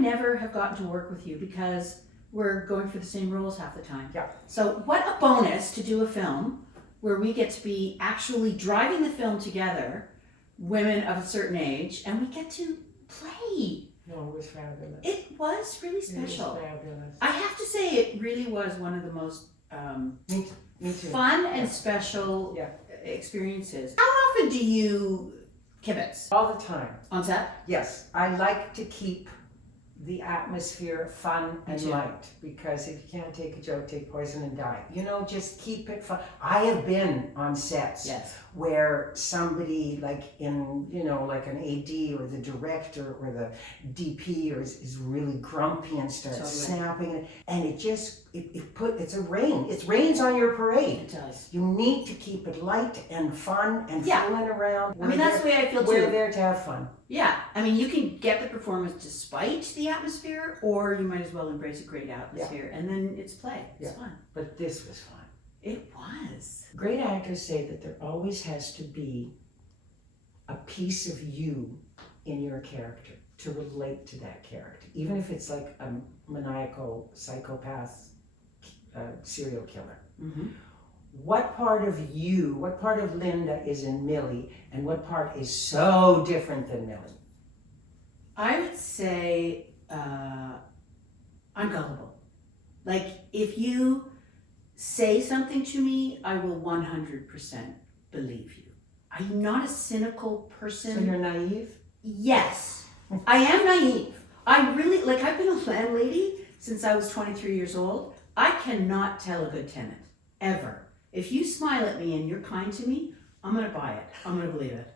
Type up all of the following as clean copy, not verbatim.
never have gotten to work with you because we're going for the same roles half the time. Yeah. So what a bonus to do a film where we get to be actually driving the film together, women of a certain age, and we get to play. No, it was fabulous. It was really special. It was fabulous. I have to say it really was one of the most Me too. fun and special Yeah. experiences. How often do you kibitz All the time. on set? Yes, I like to keep the atmosphere fun and Me too. light, because if you can't take a joke, take poison and die. You know, just keep it fun. I have been on sets Yes. where somebody like in, you know, like an AD or the director or the DP or is really grumpy and starts Totally. snapping, and it just, it's a rain. It rains on your parade. It does. You need to keep it light and fun and Yeah. fooling around. I mean, that's the way I feel We're too. there to have fun. Yeah, I mean, you can get the performance despite the atmosphere, or you might as well embrace a great atmosphere, and then it's play. It's Yeah. fun. But this was fun. It was. Great actors say that there always has to be a piece of you in your character to relate to that character, even if it's like a maniacal psychopath serial killer. Mm-hmm. What part of you, what part of Linda is in Millie, and what part is so different than Millie? I would say I'm gullible. Like, if you say something to me, I will 100% believe you. I'm not a cynical person. So you're naive? Yes, I am naive. I really, like, I've been a landlady since I was 23 years old. I cannot tell a good tenant, ever. If you smile at me and you're kind to me, I'm going to buy it. I'm going to believe it.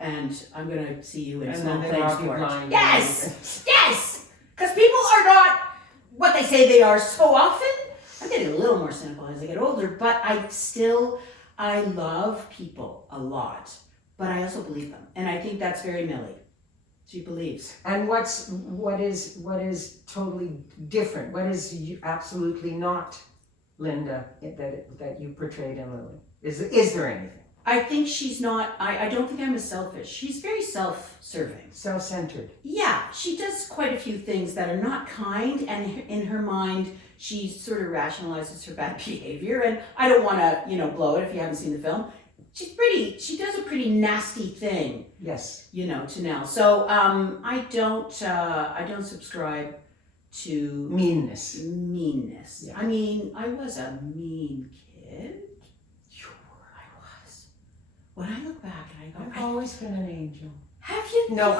And I'm going to see you in And small then they claims rob you court. blind. Yes! Yes! Because people are not what they say they are so often. I'm getting a little more cynical as I get older, but I love people a lot. But I also believe them. And I think that's very Millie. She believes. And what is totally different? What is absolutely not Linda that you portrayed in Lily? Is there anything? I think she's not, I don't think I'm as selfish. She's very self-serving. Self-centered. Yeah, she does quite a few things that are not kind, and in her mind, she sort of rationalizes her bad behavior, and I don't want to, blow it if you haven't seen the film. She does a pretty nasty thing, Yes. to Nell. So I don't subscribe to Meanness. meanness. Yeah. I mean, I was a mean kid. I was. When I look back and I go, I've always been an angel. have you? No,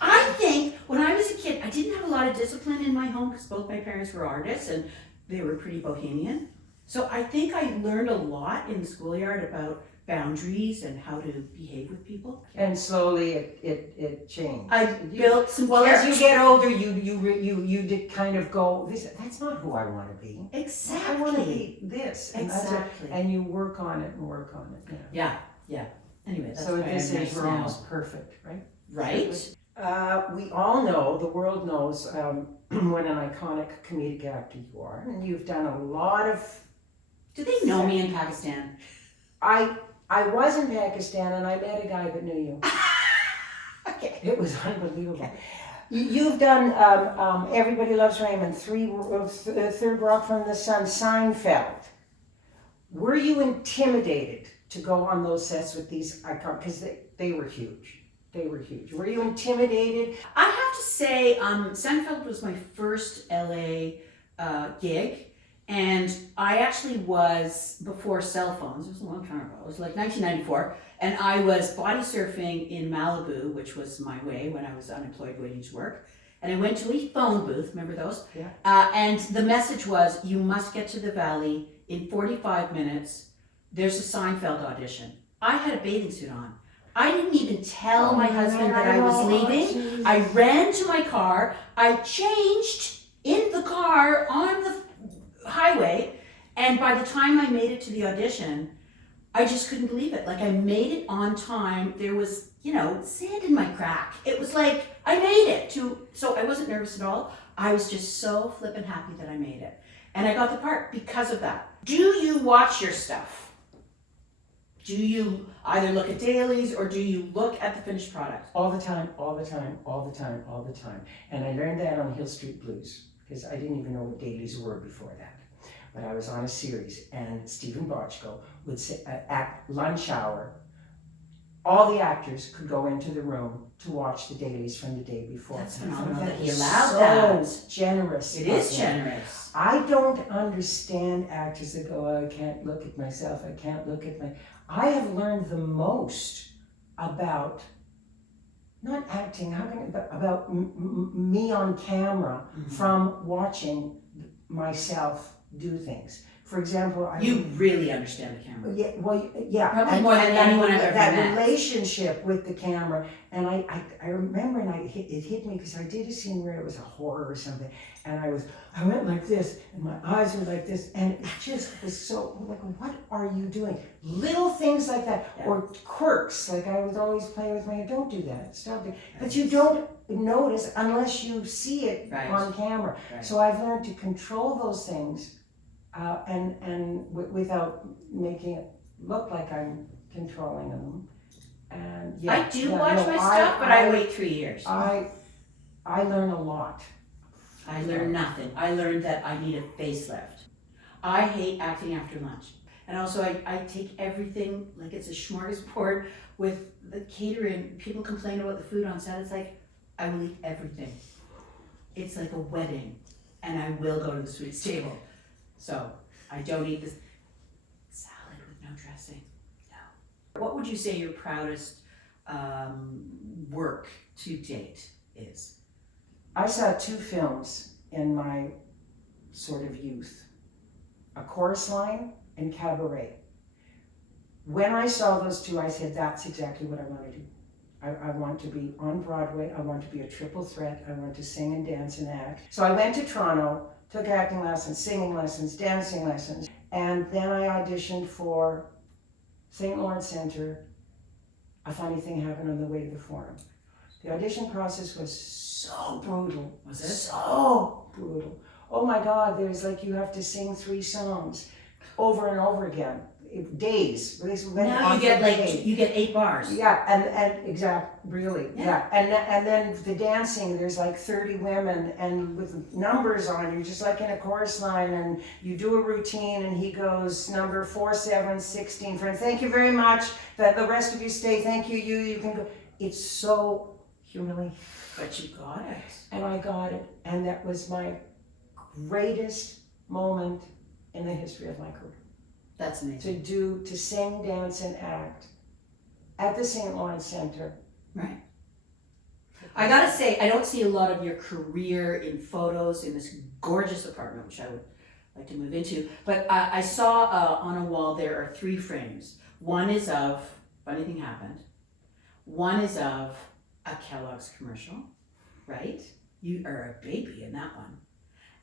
I think when I was a kid, I didn't have a lot of discipline in my home because both my parents were artists and they were pretty bohemian. So I think I learned a lot in the schoolyard about boundaries and how to behave with people. And slowly it changed. I built some Well, as you character. get older, you did kind of go, that's not who I want to be. Exactly. I want to be this. And that's Exactly. and you work on it and work on it. Yeah. Anyway, that's So why at this I'm age, nice we're now. almost perfect, right? Right? We all know, the world knows, what an iconic comedic actor you are. And you've done a lot of... Do they know me in Pakistan? I was in Pakistan and I met a guy that knew you. Okay. It was unbelievable. Okay. You've done Everybody Loves Raymond, Third Rock from the Sun, Seinfeld. Were you intimidated to go on those sets with these icons? Because they were huge. They were huge. Were you intimidated? I have to say, Seinfeld was my first LA gig. And I actually was, before cell phones, it was a long time ago, it was like 1994, and I was body surfing in Malibu, which was my way when I was unemployed waiting to work. And I went to a phone booth, remember those? Yeah. And the message was, you must get to the Valley in 45 minutes. There's a Seinfeld audition. I had a bathing suit on. I didn't even tell my husband that I was leaving. I ran to my car. I changed in the car on the highway, and by the time I made it to the audition, I just couldn't believe it. Like, I made it on time. There was, sand in my crack. It was like, I made it so I wasn't nervous at all. I was just so flippin' happy that I made it. And I got the part because of that. Do you watch your stuff? Do you either look at dailies or do you look at the finished product? All the time, all the time, all the time, all the time. And I learned that on Hill Street Blues, because I didn't even know what dailies were before that. But I was on a series, and Stephen Bochco would say, at lunch hour, all the actors could go into the room to watch the dailies from the day before. That's And I phenomenal thought that he was allowed that. So generous. It is of him. generous. I don't understand actors that go, oh, I can't look at myself, I can't look at my... I have learned the most about, not acting, how can I, but about me on camera from watching myself do things. For example, You really understand the camera. yeah, well, yeah. Probably more than anyone I've ever that met. relationship with the camera, and I remember, and it hit me because I did a scene where it was a horror or something, and I went like this, and my eyes were like this, and it just was so like, what are you doing? Little things like that, Yeah. or quirks, like I was always playing with my, don't do that, stop it. But you don't notice unless you see it Right. on camera. Right. So I've learned to control those things. Without making it look like I'm controlling them, and yeah, I do watch my stuff, but I wait 3 years. I learn a lot. I learned nothing. I learned that I need a facelift. I hate acting after lunch. And also I take everything like it's a smorgasbord with the catering. People complain about the food on set. It's like, I will eat everything. It's like a wedding, and I will go to the sweets table. So I don't eat this salad with no dressing. No. What would you say your proudest work to date is? I saw 2 films in my sort of youth, A Chorus Line and Cabaret. When I saw those 2, I said, that's exactly what I want to do. I want to be on Broadway, I want to be a triple threat, I want to sing and dance and act. So I went to Toronto, took acting lessons, singing lessons, dancing lessons, and then I auditioned for St. Lawrence Centre. A funny thing happened on the way to the Forum. The audition process was so brutal. Was it? So brutal. Oh my God, there's like you have to sing 3 songs over and over again. Days. Now you get you get 8 bars. Yeah, and exactly, really, yeah. And then the dancing, there's like 30 women, and with numbers on, you're just like in a chorus line, and you do a routine, and he goes, number 4, 7, 16, friends, thank you very much, that the rest of you stay, thank you, you can go. It's so humiliating. But you got it. And I got it, and that was my greatest moment in the history of my career. That's amazing. To sing, dance, and act at the St. Lawrence Centre. Right. I gotta say, I don't see a lot of your career in photos in this gorgeous apartment, which I would like to move into. But I saw on a wall there are 3 frames. One is of Funny Thing Happened. One is of a Kellogg's commercial, right? You are a baby in that one.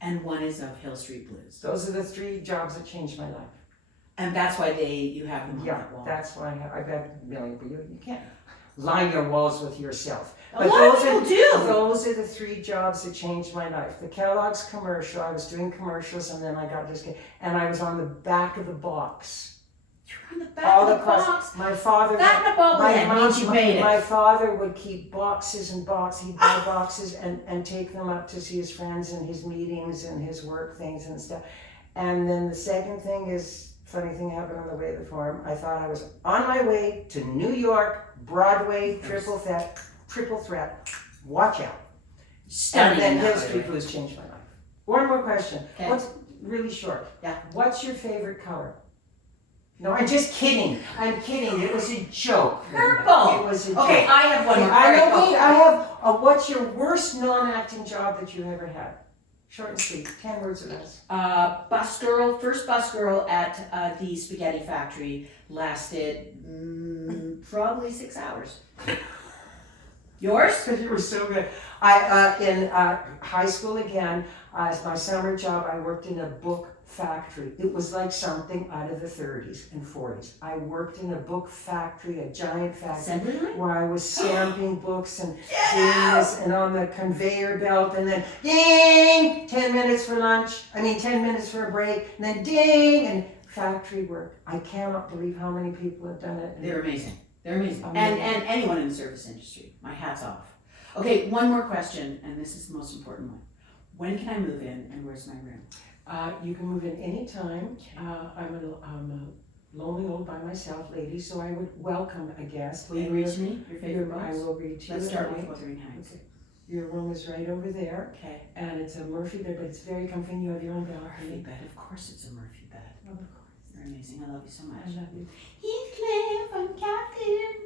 And one is of Hill Street Blues. Those are the 3 jobs that changed my life. And that's why you have them on Yeah, that wall. that's why I got a million, but you can't line your walls with yourself. A lot of people do. Those are the 3 jobs that changed my life. The Kellogg's commercial, I was doing commercials, and then I got this, and I was on the back of the box. You're on the back of the across. box. My father. That and a bobblehead means you made it. My father would keep boxes and boxes. He'd buy boxes and take them up to see his friends and his meetings and his work things and stuff. And then the second thing is, funny thing happened on the way to the Forum. I thought I was on my way to New York, Broadway, triple threat. Watch out. Stunning. And then enough, Hill by the Street way. Blues changed my life. One more question. Okay. What's really short? Yeah. What's your favorite color? No, I'm just kidding. I'm kidding. It was a joke. Purple. It was a Okay, joke. I have one more. I All right, know. go. Wait, I have. What's your worst non-acting job that you ever had? Short and sweet. 10 words or less. First bus girl at the spaghetti factory lasted probably 6 hours. Yours? Because you were so good. In high school again, as my summer job, I worked in a book factory. It was like something out of the 30s and 40s. I worked in a book factory, a giant factory, Assembly line? where I was stamping books and doing this, and on the conveyor belt, and then ding, 10 minutes for lunch, 10 minutes for a break, and then ding, and factory work. I cannot believe how many people have done it. They're amazing. They're amazing. Amazing. And anyone in the service industry. My hat's off. Okay, one more question, and this is the most important one. When can I move in, and where's my room? You can move in any time. I'm a lonely old by myself lady, so I would welcome a guest. Will you reach me? Your favorite I books? will reach you. Let's start with tonight. Wuthering Heights. Okay. Your room is right over there, Okay. and it's a Murphy bed, but it's very comfy. And you have your own Murphy balcony. bed. Of course it's a Murphy bed. Of course. You're amazing. I love you so much. I love you. Heathcliff, I'm captain.